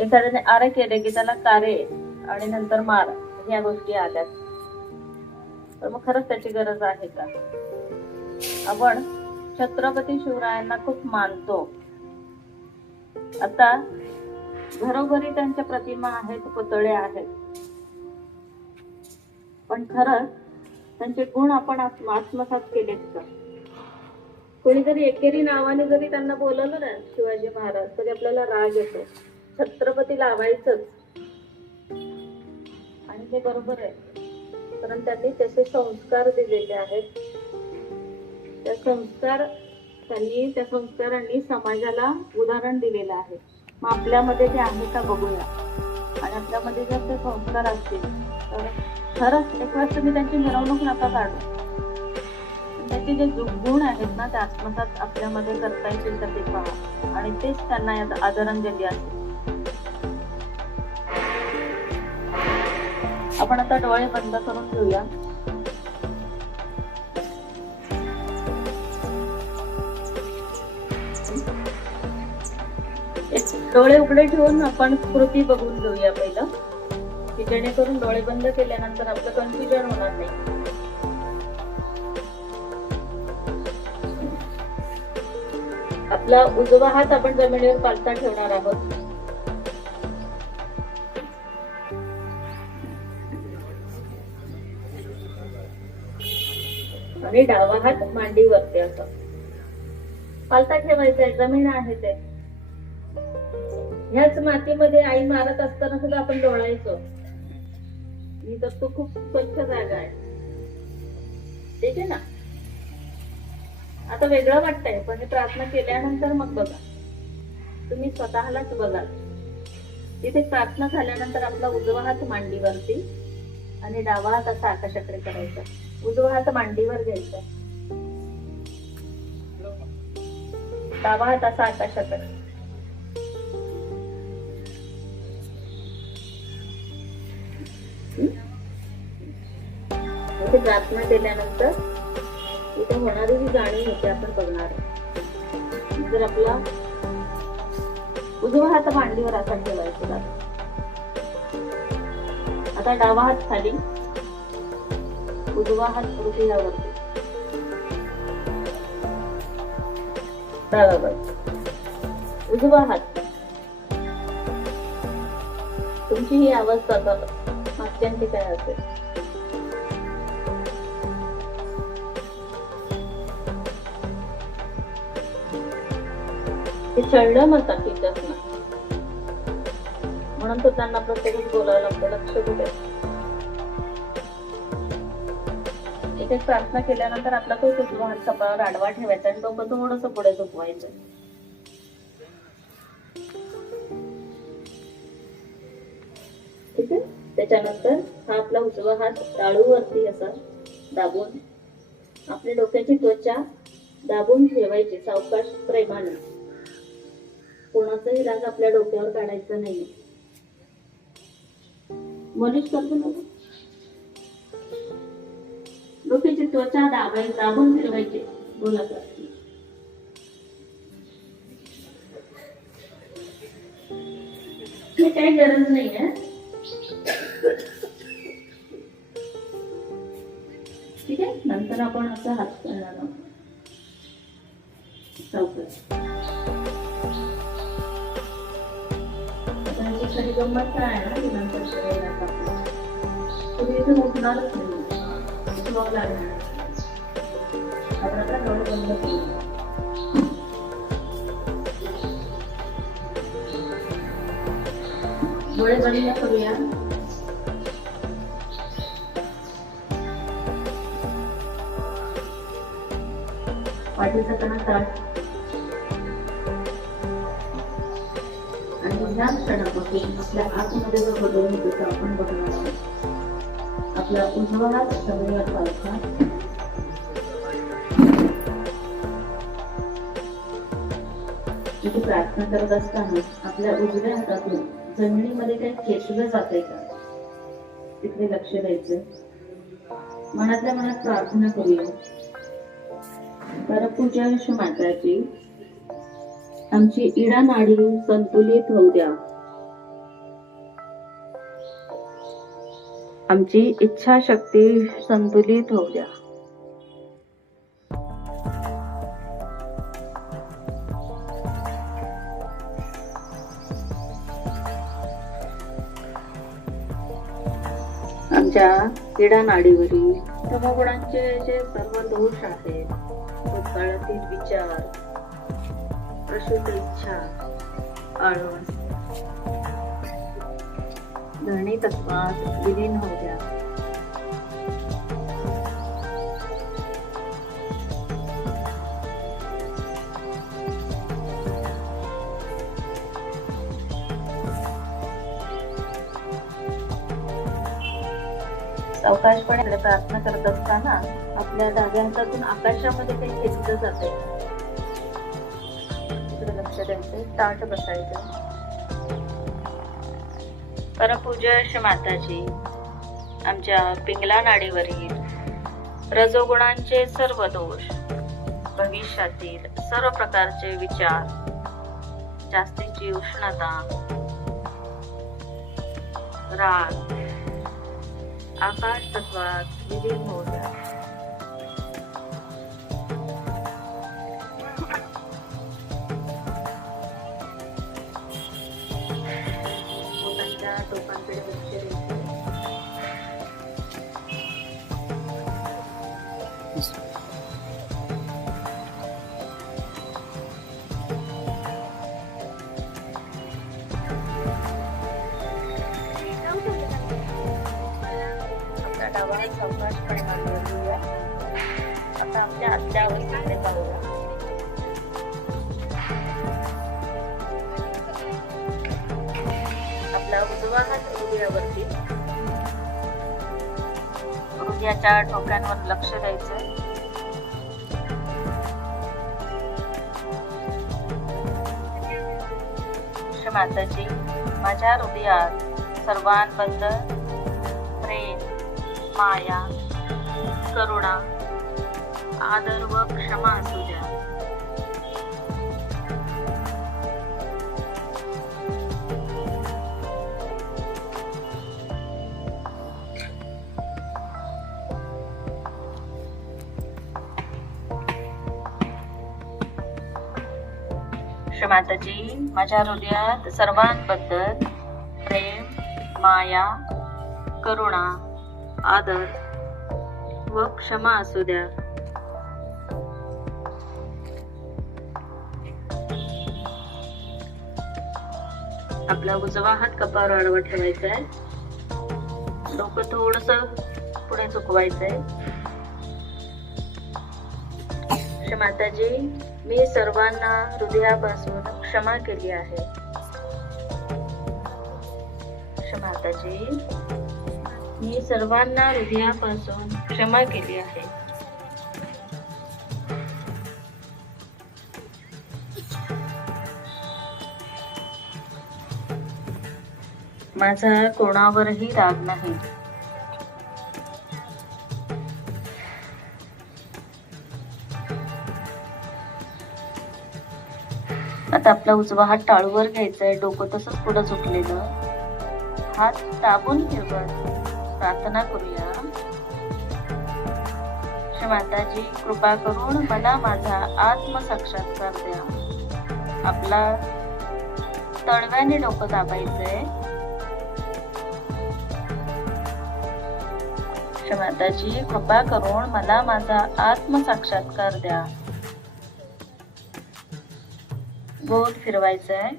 एखाद्याने आरे केले की त्याला कारे आणि नंतर मार या गोष्टी आल्यात, तर मग खरंच त्याची गरज आहे का? आपण छत्रपती शिवरायांना खूप मानतो. आता घरोघरी त्यांच्या प्रतिमा आहेत, पुतळे आहेत, पण खरंच त्यांचे गुण आपण आत्मसात केलेत का? कोणीतरी एकेरी नावाने जरी त्यांना बोलवलं ना शिवाजी महाराज, तरी आपल्याला राग येतो. छत्रपती लावायचंच, आणि ते बरोबर आहे, कारण त्यांनी तसे संस्कार दिलेले आहेत. त्या संस्कारांनी समाजाला उदाहरण दिलेलं आहे. मग आपल्यामध्ये ते आहे का बघूया, आणि आपल्यामध्ये जर ते संस्कार असतील तर खरंच एक वेळेस तुम्ही त्यांची मिरवणूक नका काढू. त्याचे जे गुण आहेत ना, ते आत्मसात आपल्यामध्ये करता येतील तर ते पहा, आणि तेच त्यांना आदरांजली असेल. आपण आता डोळे बंद करून घेऊया. डोळे उघडे ठेवून आपण कृती बघून घेऊया पहिलं, की जेणेकरून डोळे बंद केल्यानंतर आपलं कन्फ्युजन होणार नाही. आपला उजवा हात आपण जमिनीवर पालथा ठेवणार आहोत. आणि डावा हात मांडीवरती असं पालथा ठेवायचा आहे. जमीन आहे ते, ह्याच मातीमध्ये आई मारत असताना सुद्धा आपण लोळायचो. ही तर तो खूप स्वच्छ जागा आहे, ठीक आहे ना. आता वेगळं वाटतंय, पण हे प्रार्थना केल्यानंतर मग बघा, तुम्ही स्वतःलाच बघा. तिथे प्रार्थना झाल्यानंतर आपला उजवा हात मांडीवरती आणि डावा हात असा आकाशाकडे करायचा. उजवा हात मांडीवर घ्यायचा, डावा हात असा आकाशाकडे. इथे प्रार्थना केल्यानंतर इथे होणारी जी जाणीव होते आपण बघणार. जर आपला उजवा हात मांडीवर असा ठेवायचा, आता डावा हात खाली, उजवा हात हृदयावरती, डावा बाजू उजवा हात. तुमची ही अवस्था मागच्यांची काय असेल, ते चढलं मग टाकीच्याच ना, म्हणून तो त्यांना प्रत्येकच बोलायला लागतं, लक्ष कुठे. इथे प्रार्थना केल्यानंतर आपला तो उजवा हात कपाळावर आडवा ठेवायचा आणि डोकं थोडंसं पुढे झोपवायचं. ठीक आहे. त्याच्यानंतर हा आपला उजवा हात टाळूवरती असा दाबून आपल्या डोक्याची त्वचा दाबून ठेवायची सावकाश प्रेमाने. कोणाचाही राग आपल्या डोक्यावर काढायचा नाही. मलिश करतो ना, डोक्याची त्वचा दाबून ठेवायची. बोला का, काही गरज नाही आहे. ठीक आहे. नंतर आपण असा हात करणार आहोत सावकाश. खरी गंमत काय आहे ना, की नंतर शरीरात तुम्ही इथे उठणारच नाही, स्लो लागणार. आपण आता डोळे बंद करू. डोळे बंद करूया. पाठीचा कणा ताट, आणि ह्या क्षणापासून आपल्या आतमध्ये जो बदल होतो तो आपण बघणार आहोत. आपला उजवा हात जमिनीवर पालथा, इथे प्रार्थना करत असताना आपल्या उजव्या हातातून जमिनीमध्ये काही खेचलं जातंय का, तिकडे लक्ष द्यायचं. मनातल्या मनात प्रार्थना करूया. परपूजा माताची आमची इडा नाडी संतुलित होऊ द्या. आमची इच्छाशक्ती संतुलित होऊ द्या. आमच्या क्रीडा नाडीवरील तमोगुणांचे जे सर्व दोष आहेत, भूतकाळातील विचार, अशुद्ध इच्छा, आळस, धरणी तत्वात विलीन होऊ द्या. सावकाशपणे प्रार्थना करत असताना आपल्या डाव्या हातातून आकाशामध्ये काही खेचलं जाते. इकडे लक्ष द्यायचं, ताट बसायचं. परमपूज्य माताजी, आमच्या पिंगला नाडीवरील रजोगुणांचे सर्व दोष, भविष्यातील सर्व प्रकारचे विचार, जास्तीची उष्णता, राग, आकाश तत्वात विलीन होऊ द्या. बोटांच्या टोकांकडे लक्ष द्यायचं. डावा सावकाशपणे मांडीवर घेऊया. आता आपल्या आतल्या अवस्थेकडे पाहूया. आपला उजवा हात हृदयावरती, हृदयाच्या ठोक्यांवर लक्ष द्यायचं. माताजी, माझ्या हृदयात सर्वांबद्दल प्रेम, माया, करुणा, आदर व क्षमा असू द्या. माताजी, माझ्या हृदयात सर्वांबद्दल प्रेम, माया, करुणा, आदर व क्षमा असू द्या. आपला उजवा हात कपाळावर आडवा ठेवायचा आहे. डोकं थोडस पुढे झुकवायचंय. माताजी, मी सर्वांना हृदयापासून क्षमा केली आहे. माताजी, मी सर्वांना हृदयापासून क्षमा केली आहे. माझा कोणावरही राग नाही. आता आपला उजवा हात टाळूवर घ्यायचा आहे. डोकं तसंच पुढे झुकलेलं. हात दाबून फिरवत प्रार्थना करूया. माताजी, कृपा करून मला माझा आत्मसाक्षात्कार द्या. आपला तळव्याने डोकं दाबायचंय. माताजी, कृपा करून मला माझा आत्मसाक्षात्कार द्या. गोल फिरवायचंय.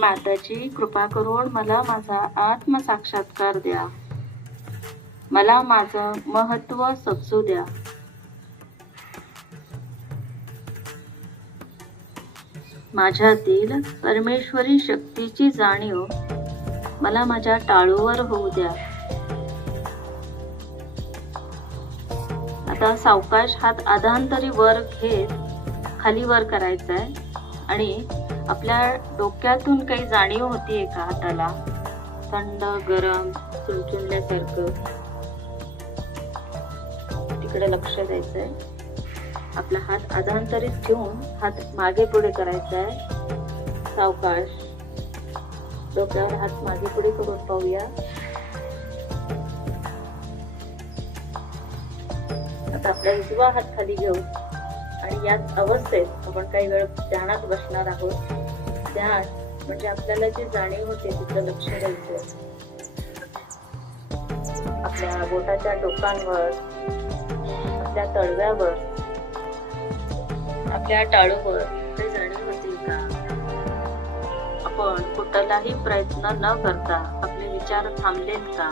माताजी, कृपा करून मला माझा आत्मसाक्षात्कार द्या. मला माझं महत्त्व समजू द्या. माझ्यातील परमेश्वरी शक्तीची जाणीव मला माझ्या टाळूवर होऊ द्या. आता सावकाश हात आधांतरी वर घेत खाली वर करायचा आहे आणि आपल्या डोक्यातून काही जाणीव होतीये का हाताला? थंड, गरम, चुणचुणल्यासारखं. तिकडे लक्ष द्यायचंय. आपला हात आधांतरित ठेवून हात मागे पुढे करायचा आहे. सावकाश डोक्यावर हात मागे पुढे करून पाहूया. आता आपला उजवा हात खाली घेऊ आणि याच अवस्थेत आपण काही वेळ ध्यानात बसणार आहोत. ध्यान म्हणजे आपल्याला जी जाणीव होते तिथं लक्ष द्यायचं. आपल्या बोटाच्या टोकांवर, आपल्या तळव्यावर, आपल्या टाळूवर काही जाणीव होते का? आपण कुठलाही प्रयत्न न करता आपले विचार थांबलेत का?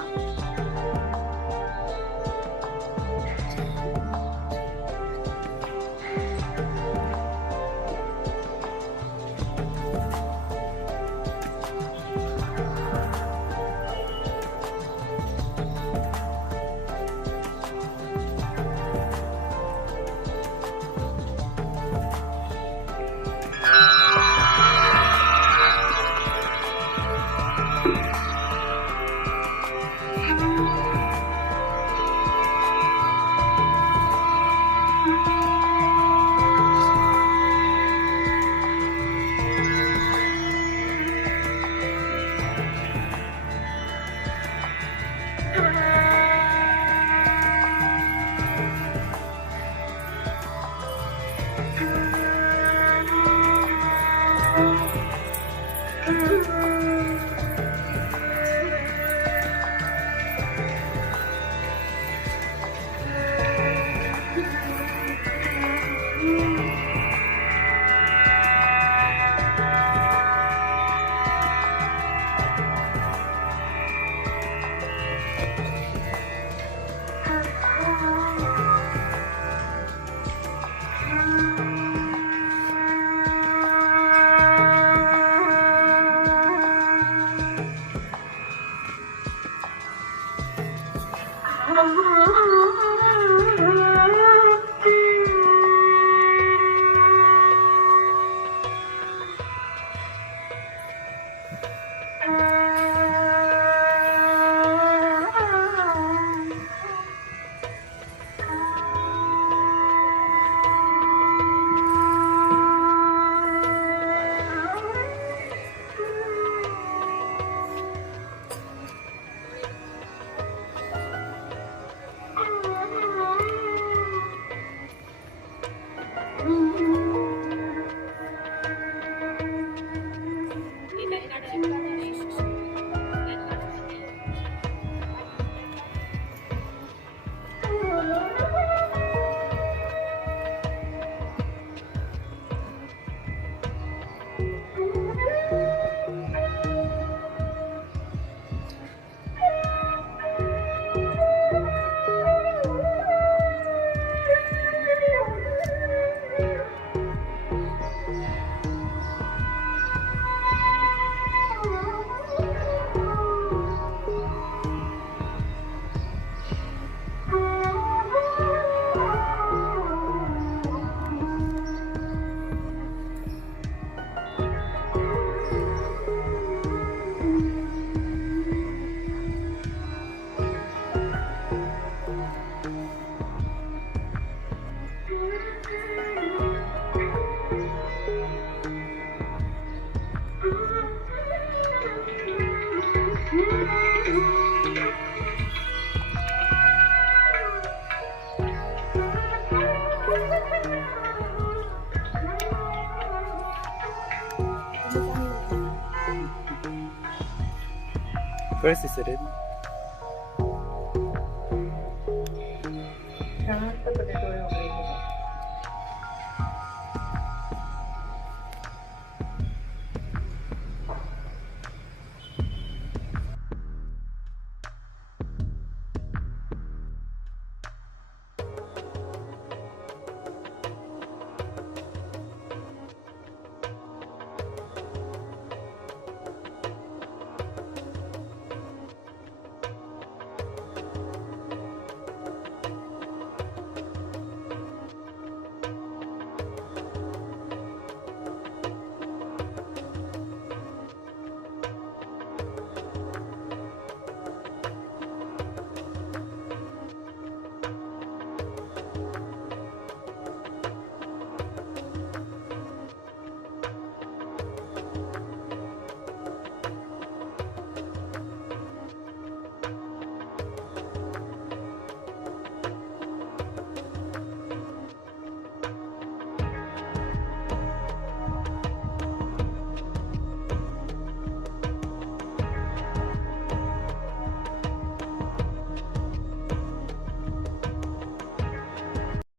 First is it?